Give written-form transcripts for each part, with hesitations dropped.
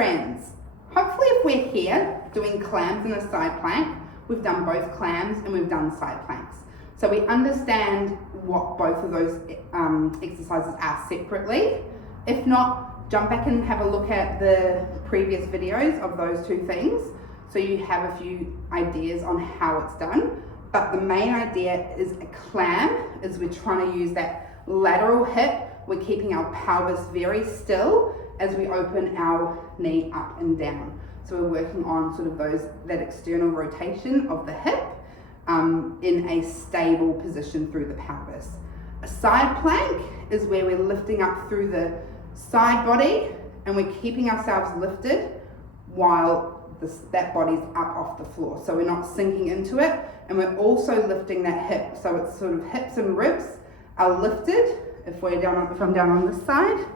friends, hopefully if we're here doing clams in a side plank, we've done both clams and we've done side planks. So we understand what both of those exercises are separately. If not, jump back and have a look at the previous videos of those two things so you have a few ideas on how it's done. But the main idea is a clam, is we're trying to use that lateral hip. We're keeping our pelvis very still as we open our knee up and down. So we're working on sort of that external rotation of the hip in a stable position through the pelvis. A side plank is where we're lifting up through the side body and we're keeping ourselves lifted while that body's up off the floor. So we're not sinking into it, and we're also lifting that hip. So it's sort of hips and ribs are lifted. If I'm down on this side,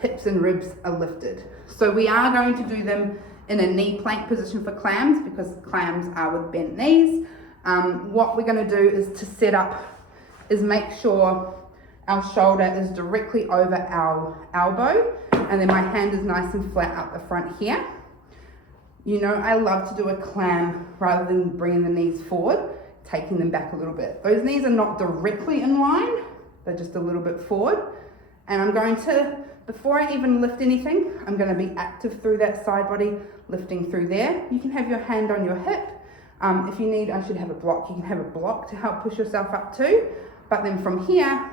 hips and ribs are lifted. So we are going to do them in a knee plank position for clams because clams are with bent knees. What we're going to do is to set up is make sure our shoulder is directly over our elbow, and then my hand is nice and flat up the front here. You know, I love to do a clam rather than bringing the knees forward, taking them back a little bit. Those knees are not directly in line, they're just a little bit forward. And I'm going to, before I even lift anything, I'm going to be active through that side body, lifting through there. You can have your hand on your hip. If you need, I should have a block. You can have a block to help push yourself up too. But then from here,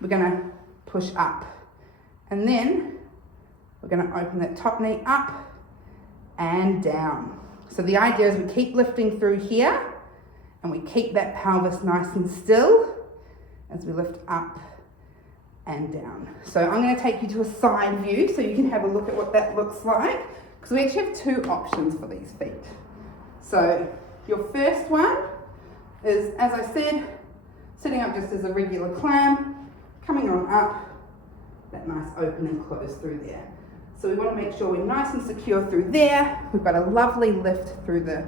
we're going to push up. And then we're going to open that top knee up and down. So the idea is we keep lifting through here and we keep that pelvis nice and still as we lift up and down. So I'm going to take you to a side view so you can have a look at what that looks like, because we actually have two options for these feet. So your first one is, as I said, sitting up just as a regular clam, coming on up, that nice open and close through there. So we want to make sure we're nice and secure through there. We've got a lovely lift through the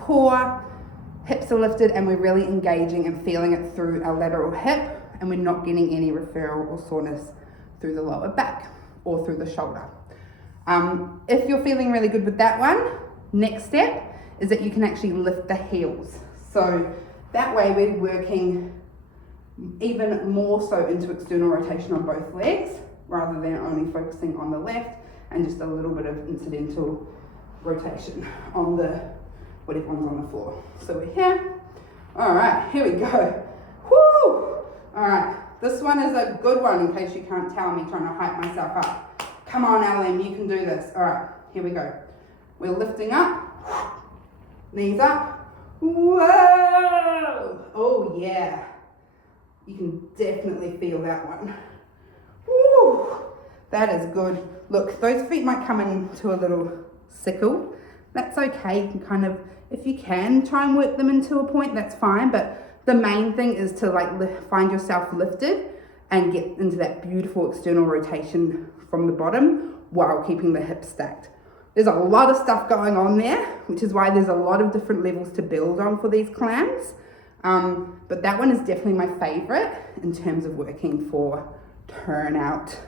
core, hips are lifted, and we're really engaging and feeling it through our lateral hip, and we're not getting any referral or soreness through the lower back or through the shoulder. If you're feeling really good with that one, next step is that you can actually lift the heels. So that way we're working even more so into external rotation on both legs rather than only focusing on the left and just a little bit of incidental rotation on whatever one's on the floor. So we're here. All right, here we go. Woo! All right, this one is a good one in case you can't tell me trying to hype myself up. Come on, LM, you can do this. All right, here we go. We're lifting up, knees up. Whoa! Oh yeah. You can definitely feel that one. Woo! That is good. Look, those feet might come into a little sickle. That's okay. You can kind of, if you can, try and work them into a point, that's fine. But the main thing is to find yourself lifted and get into that beautiful external rotation from the bottom while keeping the hips stacked. There's a lot of stuff going on there, which is why there's a lot of different levels to build on for these clams. But that one is definitely my favorite in terms of working for turnout.